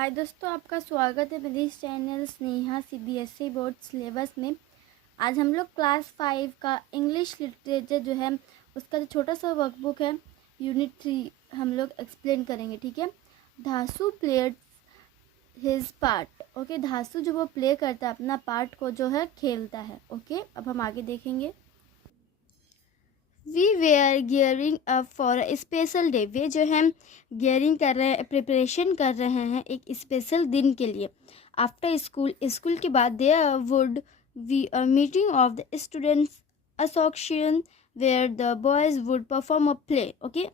हाय दोस्तों, आपका स्वागत है मेरे इस channel Sneha CBSE board syllabus में। आज हम लोग क्लास 5 का इंग्लिश लिटरेचर जो है उसका जो छोटा सा वर्कबुक है यूनिट 3 हम लोग एक्सप्लेन करेंगे। ठीक है। धासु प्लेड हिज पार्ट। ओके, धासु जो वो प्ले करता है अपना पार्ट को जो है खेलता है। ओके, अब हम आगे देखेंगे। We were gearing up for a special day. वे जो है गियरिंग कर रहे हैं, प्रिपरेशन कर रहे हैं एक स्पेशल दिन के लिए। आफ्टर स्कूल के बाद there would be a meeting of the students association where the boys would perform a play. Okay,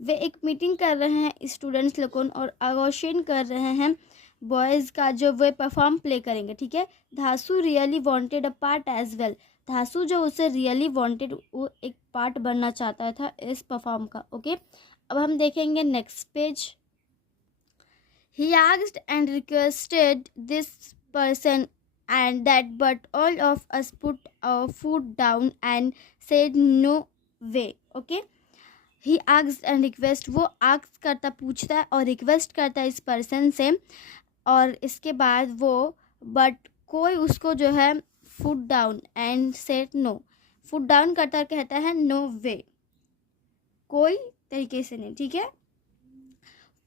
वे एक मीटिंग कर रहे हैं स्टूडेंट्स लोगों और एसोसिएशन कर रहे हैं बॉयज़ का, जो वे परफॉर्म प्ले करेंगे। ठीक है। Dashu really wanted a part as well. Dashu जो उसे रियली वांटेड, वो एक पार्ट बनना चाहता था इस परफॉर्म का। ओके, अब हम देखेंगे next page. He asked and requested this person and that but all of us put our foot down and said no way. Okay, he asked and request, वो आस्क करता, पूछता है और रिक्वेस्ट करता है इस पर्सन से, और इसके बाद वो बट कोई उसको जो है foot down and said no, foot down करता कहता है नो वे, कोई तरीके से नहीं। ठीक है।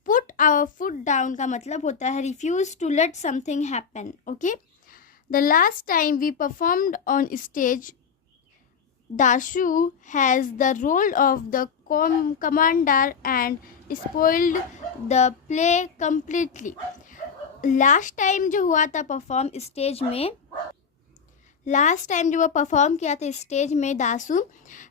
पुट आवर फुट डाउन का मतलब होता है refuse to let something happen. Okay, the last time we performed on stage Dasu has the role of the commander and spoiled the play completely. Last time जो हुआ था perform stage में, last time जो वो perform किया था stage में दासू,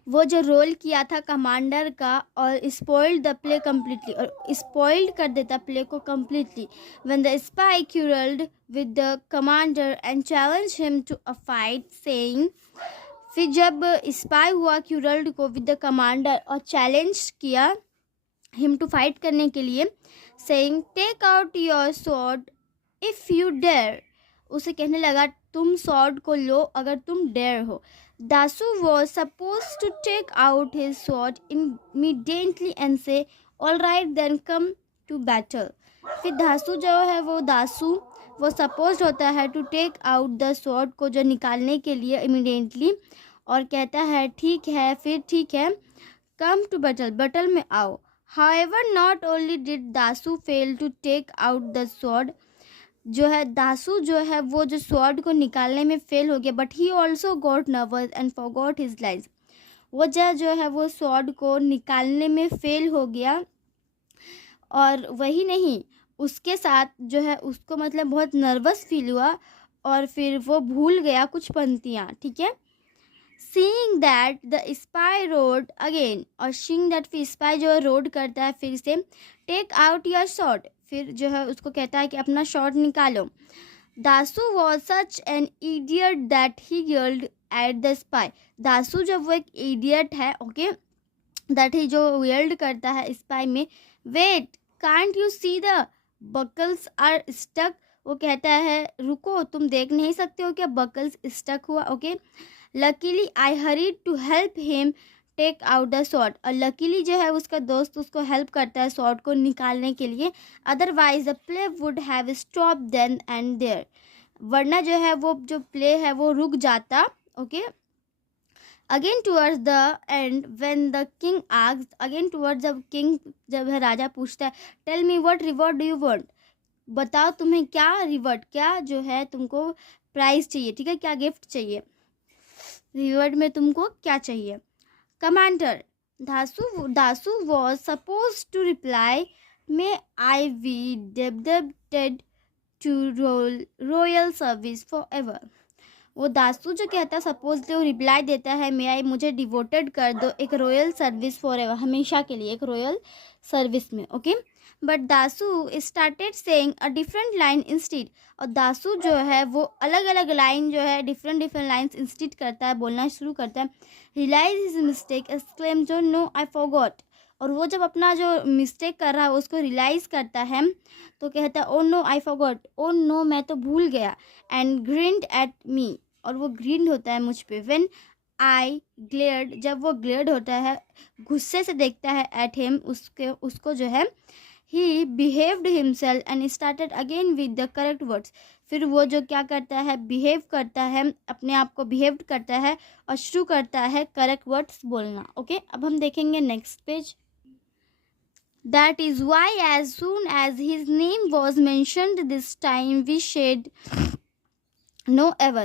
वो जो रोल किया था कमांडर का, और स्पॉइल्ड द प्ले कम्प्लीटली, और स्पॉइल्ड कर देता प्ले को completely. When the spy quarrelled with the commander and challenge him to a fight saying, फिर जब स्पाई हुआ क्यूरल्ड को विद द कमांडर और चैलेंज किया हिम टू फाइट करने के लिए, saying take out your sword if you dare, उसे कहने लगा तुम स्वॉर्ड को लो अगर तुम डेयर हो। Dashu was suppose to take out his sword immediately and say all right then come to battle. फिर दासू जो है वो सपोज होता है to take out the sword को, जो निकालने के लिए इमीडिएटली, और कहता है ठीक है, फिर ठीक है, कम टू बैटल में आओ। However not only did Dasu fail to take out the sword, जो है दासू जो है वो जो स्वॉर्ड को निकालने में फेल हो गया, but he also got nervous and forgot his lines. वो जो है वो स्वॉर्ड को निकालने में फेल हो गया, और वही नहीं, उसके साथ जो है उसको मतलब बहुत नर्वस फील हुआ, और फिर वो भूल गया कुछ पंक्तियाँ। ठीक है। Seeing that the spy road again, और सीइंग दैट फिर स्पाई जो है रोड करता है फिर से, टेक आउट योर शॉट, फिर जो है उसको कहता है कि अपना शॉट निकालो। Dashu was such an idiot that he yelled at the spy. Dashu जब वो एक इडियट है, ओके, दैट ही जो यर्ल्ड करता है स्पाई में, wait can't you see the buckles are stuck, वो कहता है रुको, तुम देख नहीं सकते हो क्या बकल्स स्टक हुआ। Okay, luckily I hurried to help him take out the sword, और लकीली जो है उसका दोस्त उसको हेल्प करता है स्वॉर्ड को निकालने के लिए, otherwise the play would have stop then and there, वरना जो है वो जो प्ले है वो रुक जाता। Okay, again towards the end when the king asked, again towards the king, जब है राजा पूछता है, tell me what reward do you want, बताओ तुम्हें क्या रिवॉर्ड, क्या जो है तुमको प्राइज चाहिए। ठीक है, क्या गिफ्ट चाहिए, रिवॉर्ड में तुमको क्या चाहिए। Commander Dashu was suppose to reply, may I be deputed to royal service forever. वो दासू जो कहता है सपोज वो रिप्लाई देता है, मे आई, मुझे डिवोटेड कर दो एक रॉयल सर्विस फॉर एवर, हमेशा के लिए एक रॉयल सर्विस में। Okay, but Dasu started saying a different line instead, और दासू जो है वो अलग अलग लाइन जो है डिफरेंट लाइन्स इंस्टीड करता है, बोलना शुरू करता है। रियलाइज हिज मिस्टेक एक्सक्लेम जो नो आई फॉरगॉट, और वो जब अपना जो मिस्टेक कर रहा है उसको रियलाइज़ करता है तो कहता है oh no I forgot, oh no मैं तो भूल गया, एंड ग्रिन्ड एट मी, और वो ग्रिन्ड होता है मुझ पे। व्हेन आई ग्लेयर्ड, जब वो ग्लेयर्ड होता है गुस्से से देखता है, एट हिम, उसको जो है, he behaved himself and started again with the correct words. फिर वो जो क्या करता है, बिहेव करता है, अपने आप को बिहेव करता है और शुरू करता है करेक्ट वर्ड्स बोलना। ओके, अब हम देखेंगे next page. That is why as soon as his name was mentioned this time we said no ever.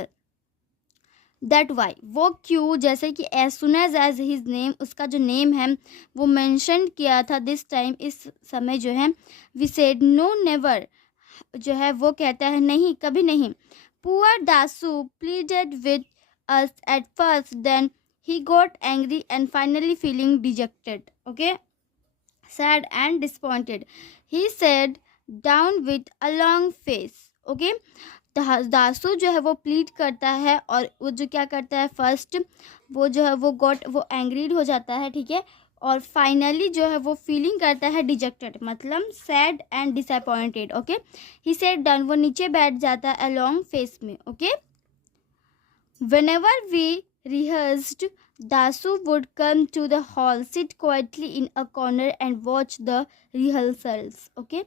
That why, वो क्यों, जैसे कि as soon as his name, उसका जो नेम है वो मेंशन किया था this time, इस समय जो है we said no never, जो है वो कहता है नहीं, कभी नहीं। Poor Dasu pleaded with us at first, then he got angry and finally feeling dejected, okay, sad and disappointed. He sat down with a long face, okay. Dasu जो है वो प्लीड करता है और वो जो क्या करता है, फर्स्ट वो जो है वो एंग्रीड हो जाता है, ठीक है, और फाइनली जो है वो फीलिंग करता है डिजेक्टेड, मतलब sad and disappointed, okay. He set down, वो नीचे बैठ जाता है अलॉन्ग फेस में, okay. Whenever we rehearsed, Dasu would come to the hall, sit quietly in a corner and watch the rehearsals, okay।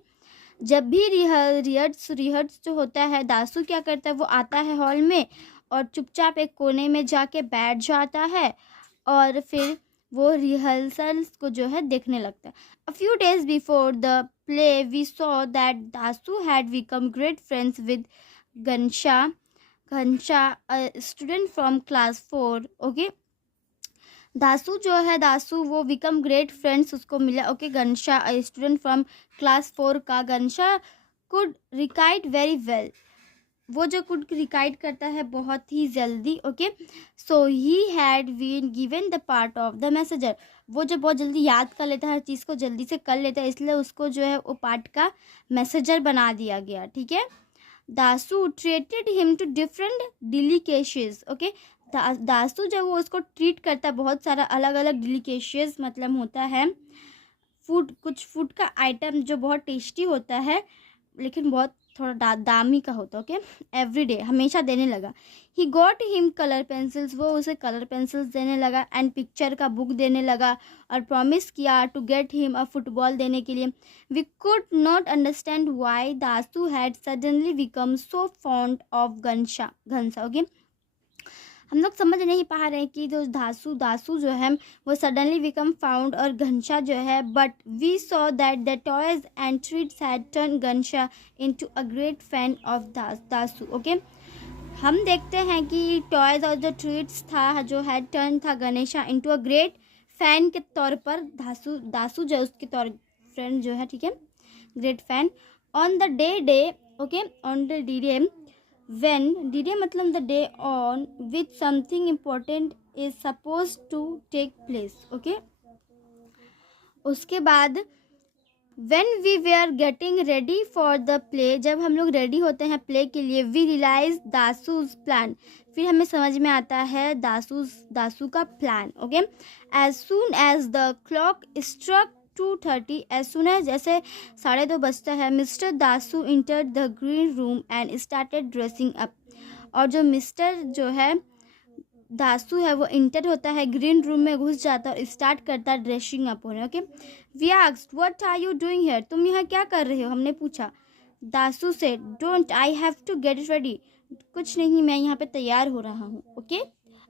जब भी रिहर्स जो होता है, दासू क्या करता है, वो आता है हॉल में और चुपचाप एक कोने में जाके बैठ जाता है और फिर वो रिहर्सल्स को जो है देखने लगता है। A few days before the play we saw that Dasu had become great friends with Gansha, a student from class 4, okay। Dasu जो है, दासू वो बिकम ग्रेट फ्रेंड्स उसको मिला, okay. Gansha student from class 4 का, Gansha could recite very well, वो जो could recite करता है बहुत ही जल्दी, okay. So he had been given the part of the messenger, वो जो बहुत जल्दी याद कर लेता है, हर चीज़ को जल्दी से कर लेता है, इसलिए उसको जो है वो पार्ट का मैसेजर बना दिया गया, ठीक है। Dashu treated him to different delicacies, okay. Dashu जब वो उसको ट्रीट करता है, बहुत सारा अलग अलग डिलीकेशियस मतलब होता है फूड, कुछ फूड का आइटम जो बहुत टेस्टी होता है लेकिन बहुत थोड़ा दामी का होता है, ओके। एवरी डे, हमेशा देने लगा। He got him colour pencils, वो उसे कलर पेंसिल्स देने लगा एंड पिक्चर का बुक देने लगा और प्रॉमिस किया to get him a football देने के लिए। We could not understand why Dashu had suddenly become so fond of Ghansha, okay. हम लोग समझ नहीं पा रहे हैं कि जो दासू जो है वो सडनली बिकम फाउंड और घंशा जो है, but we saw that the toys and treats had turn Ghansha into a great fan of Dashu, okay. हम देखते हैं कि टॉयज और जो ट्रीट्स था जो हैड टर्न था Ganesha into a great fan के तौर पर, दासू जो उसके तौर फ्रेंड जो है, ठीक है, great fan. On the day, okay, on the day when D-Day मतलब the day on which something important is supposed to take place, okay। उसके बाद when we were getting ready for the play, जब हम लोग ready होते हैं play के लिए, we realized दासू's plan, फिर हमें समझ में आता है दासू का plan, okay. as soon as the clock struck 2:30, as soon as जैसे 2:30 बजता है, mister Dasu enter the green room and started dressing up, और जो मिस्टर जो है दासू है वो इंटर होता है, ग्रीन रूम में घुस जाता है और स्टार्ट करता है ड्रेसिंग अप होने, okay. We asked what are you doing here, तुम यहाँ क्या कर रहे हो, हमने पूछा। दासू से don't, I have to get ready, कुछ नहीं, मैं यहाँ पे तैयार हो रहा हूँ, ओके।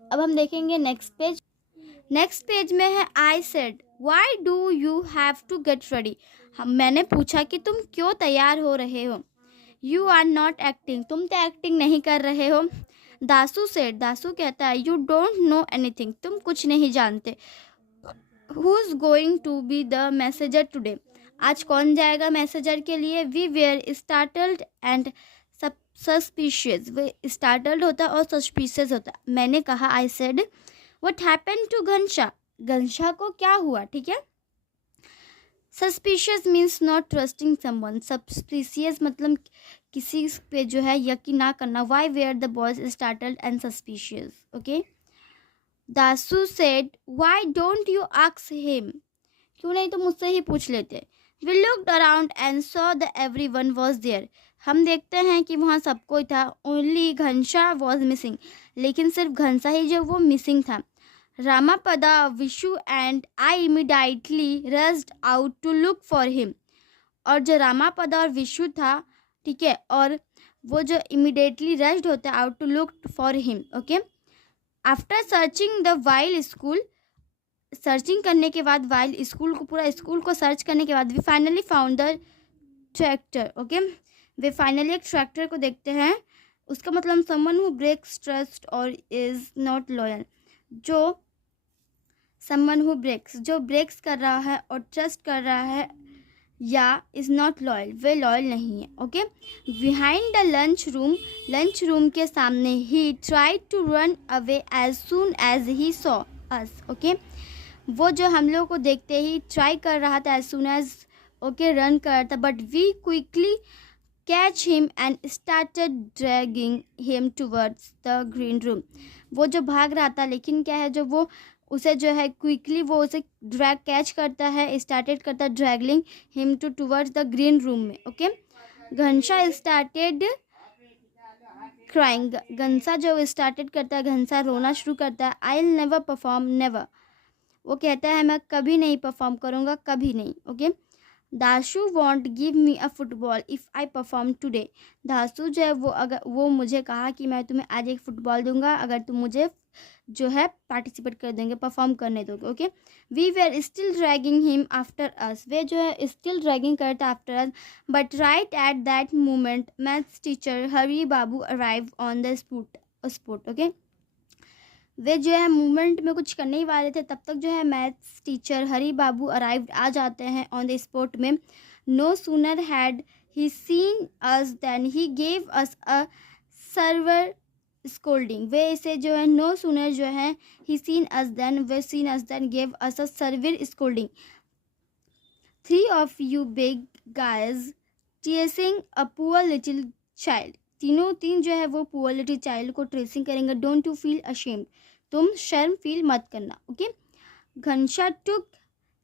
अब हम देखेंगे नेक्स्ट पेज में है I said why do you have to get ready, मैंने पूछा कि तुम क्यों तैयार हो रहे हो। यू आर नॉट एक्टिंग, तुम तो एक्टिंग नहीं कर रहे हो। दासू सेड, दासू कहता है यू डोंट नो एनीथिंग, तुम कुछ नहीं जानते। Who is going to be the messenger today, आज कौन जाएगा मैसेजर के लिए। We were startled and suspicious, वे स्टार्टल्ड होता है और सस्पिशियस होता है। मैंने कहा I said what happened to Ghansha, Ghansha को क्या हुआ, ठीक है। Suspicious means not trusting someone, suspicious मतलब किसी पे जो है यकीन ना करना। Why were the boys startled and suspicious, okay. Dashu said why don't you ask him, क्यों नहीं तो मुझसे ही पूछ लेते। We looked around and saw the everyone was there, हम देखते हैं कि वहाँ सब कोई था। ओनली घंशा वाज मिसिंग, लेकिन सिर्फ घंसा ही जो वो मिसिंग था। Ramapada, Vishu and I immediately rushed out to look for him. और जो रामापद और विशु था, ठीक है, और वो जो इमिडिएटली रश्ड होता है out to look for him. Okay, after searching the whole school, searching करने के बाद वाइल स्कूल को, पूरा स्कूल को सर्च करने के बाद we finally found the tractor. Okay, वे फाइनली एक ट्रैक्टर को देखते हैं। उसका मतलब समवन हु ब्रेक्स ट्रस्ट और इज नॉट लॉयल, जो समवन हु ब्रेक्स, जो ब्रेक्स कर रहा है और ट्रस्ट कर रहा है, या इज़ नॉट लॉयल, वे लॉयल नहीं है। Okay, behind the lunch room के सामने ही tried to run away as soon as he saw us. Okay, वो जो हम लोग को देखते ही ट्राई कर रहा था as soon as, okay, run कर रहा था, but we quickly catch him and started dragging him towards the green room. वो जो भाग रहा था, लेकिन क्या है, जो वो उसे जो है क्विकली वो उसे ड्रैग कैच करता है, स्टार्टेड करता है dragging him to towards the green room में। Okay, Ghansha started crying, Ghansha जो स्टार्टेड करता है, घनशा रोना शुरू करता है। I will never perform, never, वो कहता है मैं कभी नहीं परफॉर्म करूँगा, कभी नहीं। Okay, Dashu won't give me a football if I perform today, Dashu जो है वो मुझे कहा कि मैं तुम्हें आज एक फ़ुटबॉल दूंगा अगर तुम मुझे जो है पार्टिसिपेट कर देंगे, परफॉर्म करने दोगे। Okay, we were still dragging him after us, वे जो है स्टिल ड्रैगिंग करता after us, but right at that moment maths teacher Hari Babu arrive on the spot. Okay, वे जो है मूवमेंट में कुछ करने ही वाले थे, तब तक जो है maths teacher Hari Babu arrived, आ जाते हैं ऑन द स्पॉट में। No sooner had he seen us then he gave us a severe scolding, वे इसे जो है नो सूनर जो है ही सीन अस देन, वे seen us then gave us a severe scolding. 3 of you big guys chasing a poor little child, तीन जो है वो पुअर लिटिल चाइल्ड को ट्रेसिंग करेंगे। डोंट यू फील अशेम्ड, तुम शर्म फील मत करना। Okay, Ghansha took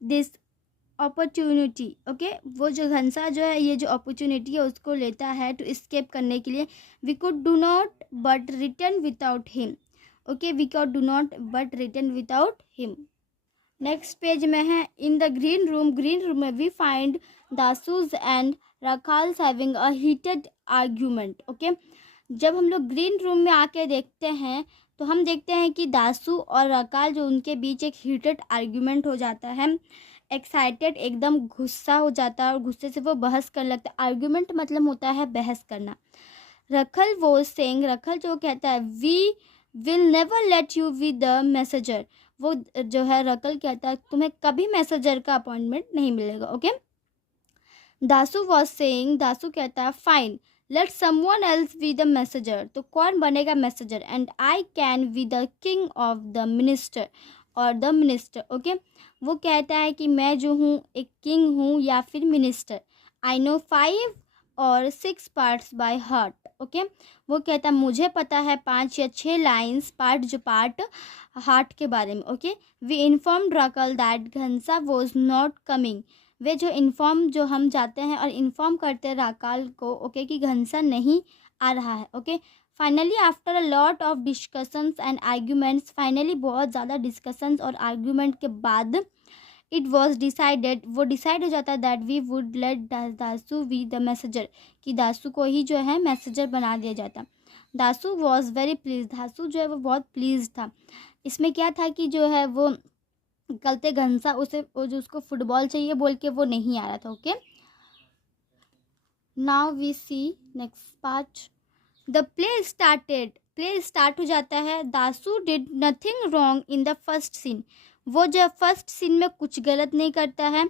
this opportunity, okay, वो जो घनशा जो है ये जो अपॉर्चुनिटी है उसको लेता है टू एस्केप करने के लिए। We could do not but return without him, okay, we could do not but return without him. Next page में है इन द ग्रीन रूम में we find Dashu's and Rakhal's having a heated argument. Okay, जब हम लोग green room में आके देखते हैं तो हम देखते हैं कि दासू और रकाल जो उनके बीच एक हीटेड आर्ग्यूमेंट हो जाता है। एक्साइटेड, एकदम गुस्सा हो जाता है और गुस्से से वो बहस करने लगता है। आर्ग्यूमेंट मतलब होता है बहस करना। रखल वो सेंग, रखल जो कहता है we will never let you with the messenger, वो जो है रकल कहता है तुम्हें कभी मैसेजर का अपॉइंटमेंट नहीं मिलेगा। Okay, Dasu was saying, Dasu कहता है fine let someone else B the messenger, तो कौन बनेगा messenger, and I can be the king of the minister और द मिनिस्टर। ओके, वो कहता है कि मैं जो हूँ एक किंग हूँ या फिर मिनिस्टर। आई नो 5 और 6 पार्ट्स बाय हार्ट। ओके, वो कहता है मुझे पता है 5 या 6 लाइन्स पार्ट हार्ट के बारे में। Okay, we inform Rakhal that Ghansha was not coming, वे जो इन्फॉर्म जो हम जाते हैं और इन्फॉर्म करते हैं राकाल को, ओके, कि घनसा नहीं आ रहा है। Okay, finally after a lot of discussions and arguments, finally बहुत ज़्यादा डिस्कशंस और आर्ग्यूमेंट के बाद इट वॉज डिसाइडेड, वो डिसाइड हो जाता है that we would let Dasu be the messenger, कि दासू को ही जो है मैसेजर बना दिया जाता। Dasu was very please, Dasu जो है वो बहुत प्लीज था। इसमें क्या था कि जो है वो कलते घनसा उसे वो जो उसको फुटबॉल चाहिए बोल के वो नहीं आ रहा था। Okay, now we see next part. The play started, play start हो जाता है। Dashu did nothing wrong in the first scene, वो जब फर्स्ट सीन में कुछ गलत नहीं करता है।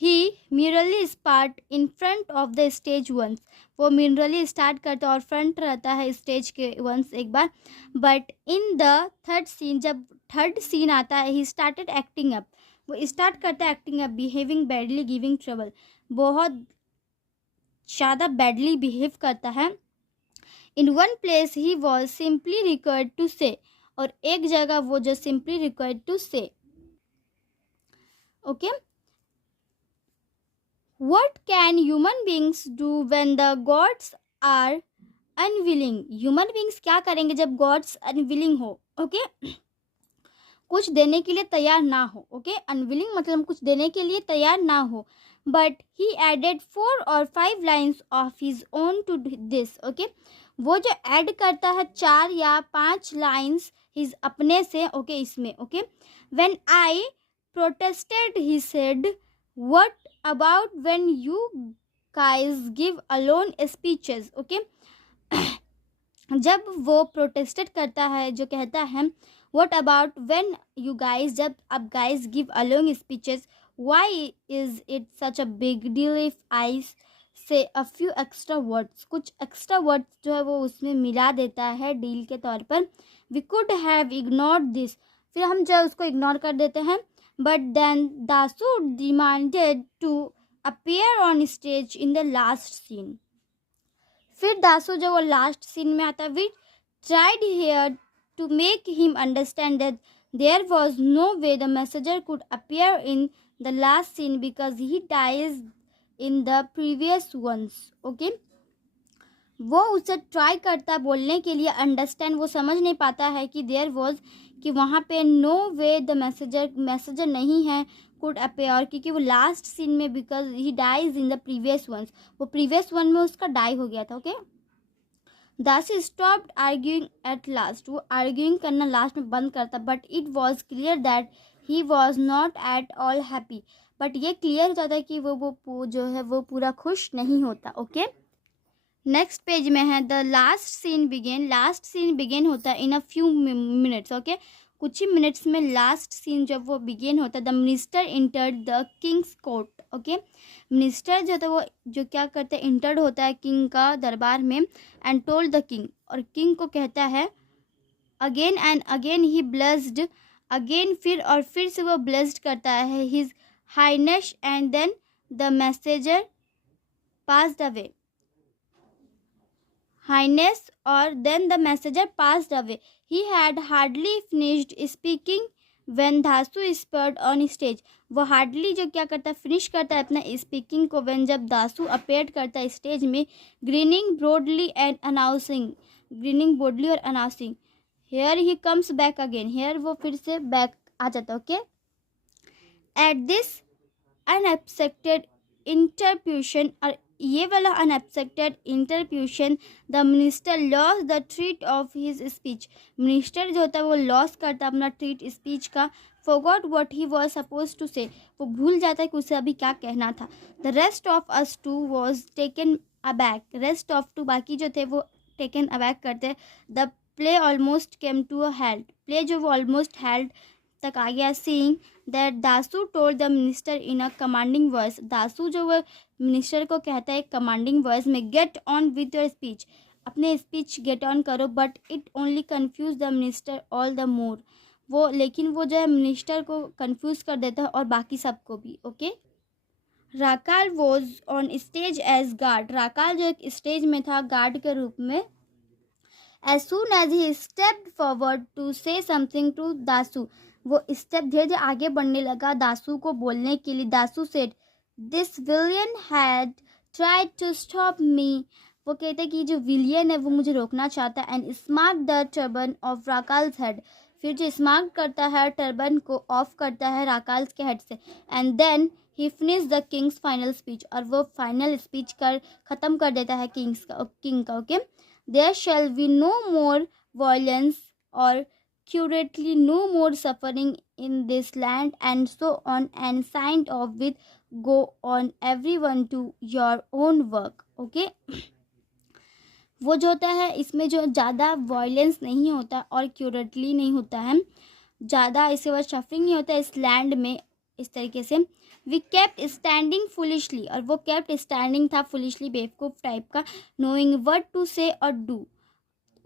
He merely start in front of the stage once, वो मिररली स्टार्ट करता है और फ्रंट रहता है स्टेज के वंस एक बार। But in the third scene, जब थर्ड सीन आता है, ही स्टार्टेड एक्टिंग अप, वो स्टार्ट करता है acting up, behaving badly, giving trouble, बहुत ज़्यादा बैडली बिहेव करता है। In one place he was simply required to say, और एक जगह वो जो simply required to say. Okay, what can human beings do when the gods are unwilling, human beings क्या करेंगे जब gods unwilling हो। ओके, कुछ देने के लिए तैयार ना हो। ओके, अनविलिंग मतलब कुछ देने के लिए तैयार ना हो। but he added 4 or 5 lines of his own to this. Okay, वो जो ऐड करता है 4 या 5 लाइन्स हिज अपने से, ओके, इसमें, okay. When I protested, he said, what about when you guys give alone speeches? Okay, जब वो प्रोटेस्टेड करता है, जो कहता है what about when you guys, जब आप guys give alone speeches, why is it such a big deal if I say a few extra words? कुछ extra words जो है वो उसमें मिला देता है डील के तौर पर. we could have ignored this, फिर हम जो उसको इग्नोर कर देते हैं. but then Dasu demanded to appear on stage in the last scene. फिर दासू जब वो लास्ट सीन में आता, we tried here to make him understand that there was no way the messenger could appear in the last scene because he dies in the previous ones. Okay, वो उसे try करता बोलने के लिए, understand, वो समझ नहीं पाता है कि देयर वॉज, कि वहाँ पे नो वे द मैसेजर नहीं है कुड अपीयर, क्योंकि वो लास्ट सीन में, because he dies in the previous ones, वो प्रीवियस वन में उसका डाई हो गया था. Okay, Dasi stopped arguing at last, वो आर्ग्यूइंग करना लास्ट में बंद करता. But it was clear that he was not at all happy, but ये क्लियर हो जाता है कि वो जो है वो पूरा खुश नहीं होता. ओके, नेक्स्ट पेज में है the last scene begin. Last scene begin होता है in a few minutes. Okay, कुछ ही मिनट्स में लास्ट सीन जब वो बिगेन होता है, the minister entered the king's court. Okay, minister जो था वो जो क्या करते हैं, इंटर्ड होता है किंग का दरबार में, एंड टोल्ड द किंग, और किंग को कहता है again and again he blessed, again फिर और फिर से वो ब्लेस्ड करता है his highness, and then the messenger passed away, Highness, or then the messenger passed away. He had hardly finished speaking when Dasu appeared on stage. वो hardly जो क्या करता है, फिनिश करता है अपना स्पीकिंग को, when जब दासू अपेयर करता है स्टेज में, grinning broadly और announcing, here he comes back again. here वो फिर से बैक आ जाता है. Okay, at this unexpected interruption, और ये वाला unexpected interruption, the minister lost the thread of his speech. Minister जो होता है वो लॉस करता है अपना ट्रीट स्पीच का. Forgot what he was supposed to say, वो भूल जाता है कि उसे अभी क्या कहना था. The rest of us too was taken aback, rest of too बाकी जो थे वो टेकन अबैक करते. The play almost came to a halt, play जो वो ऑलमोस्ट हेल्ड तक आ गया. Seeing that Dasu told the minister in a commanding voice, Dasu जो वो मिनिस्टर को कहता है कमांडिंग वॉइस में, get on with your speech, अपने स्पीच गेट ऑन करो. But it only confuse the minister all the more, वो लेकिन वो जो है मिनिस्टर को कन्फ्यूज कर देता है और बाकी सबको भी. Okay, Rakal was on stage as guard, Rakal जो एक स्टेज में था गार्ड के रूप में. As soon as he stepped forward to say something to Dasu, वो स्टेप धीरे धीरे आगे बढ़ने लगा दासू को बोलने के लिए. Dasu said this villain had tried to stop me, वो कहते हैं कि जो विलियन है वो मुझे रोकना चाहता है. And smacked the turban off Rakal's हेड, फिर जो स्मार्क करता है टर्बन को ऑफ करता है राकाल्स के हेड से. And then he finish the king's final speech, और वो फाइनल स्पीच कर ख़त्म कर देता है किंग का. Okay, there shall be no more violence और currently no more suffering in this land, and so on, and signed off with go on everyone to your own work. Okay, वो जो होता है इसमें जो ज़्यादा वायलेंस नहीं होता और क्यूरेटली नहीं होता है, ज़्यादा इसके बाद सफरिंग नहीं होता इस लैंड में. इस तरीके से वी केप्ट स्टैंडिंग फुलिशली, और वो केप्ट स्टैंडिंग था फुलिशली, बेवकूफ़ टाइप का. नोइंग व्हाट टू से और डू,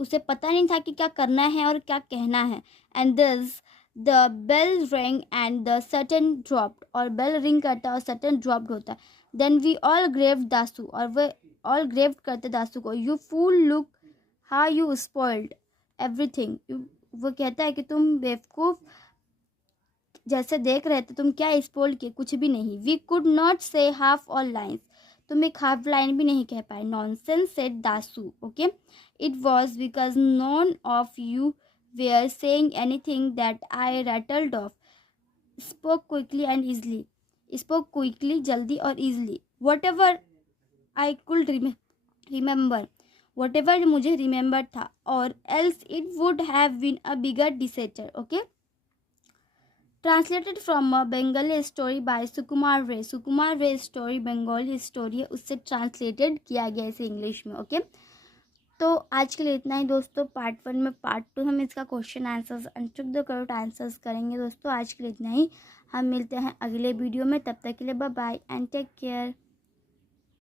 उसे पता नहीं था कि क्या करना है और क्या कहना है. And this the bell ring and the curtain dropped, और बेल रिंग करता है और सटन ड्रॉप्ड होता है. Then we all grabbed Dasu, और वे ऑल ग्रेव्ड करते दासू को. You fool look how you spoiled everything, वो कहता है कि तुम बेवकूफ़ जैसे देख रहे थे, तुम क्या स्पॉइल किए, कुछ भी नहीं. We could not say half all lines, तुम एक हाफ लाइन भी नहीं कह पाए. Nonsense said Dasu. Okay, it was because none of you were saying anything that I rattled off, spoke quickly and easily. Spoke quickly, जल्दी और easily, whatever I could remember, whatever मुझे remember था, और else it would have been a bigger disaster. Okay, translated from a Bengali story by सुकुमार रे. सुकुमार रे story Bengali story है, उससे translated किया गया इसे इंग्लिश में. ओके, तो आज के लिए इतना ही दोस्तों. पार्ट 1 में, पार्ट 2 हम इसका क्वेश्चन आंसर्स अनचुक द करेक्ट आंसर्स करेंगे दोस्तों. आज के लिए इतना ही. हम मिलते हैं अगले वीडियो में. तब तक के लिए bye bye and take care.